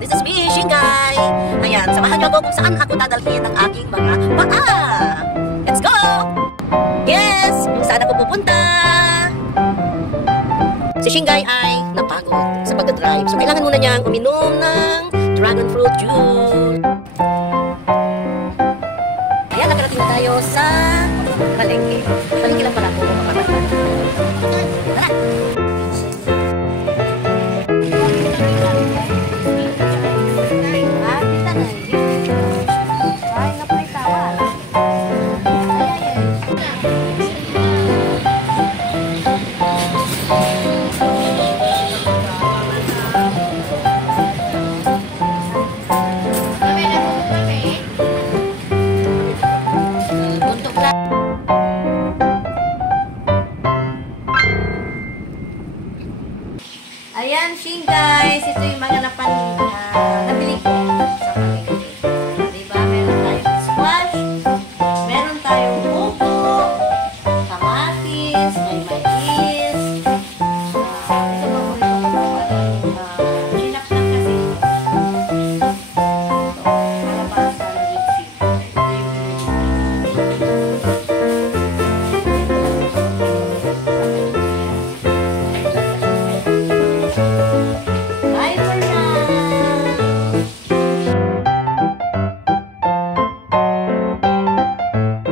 This is me, Shingai. Ayan, samahan niyo ako kung saan ako dadalhin ang aking mga paa. Let's go! Yes, kung saan ako pupunta. Si Shingai ay napagod sa pag-drive. So, kailangan muna niyang uminom ng dragon fruit juice.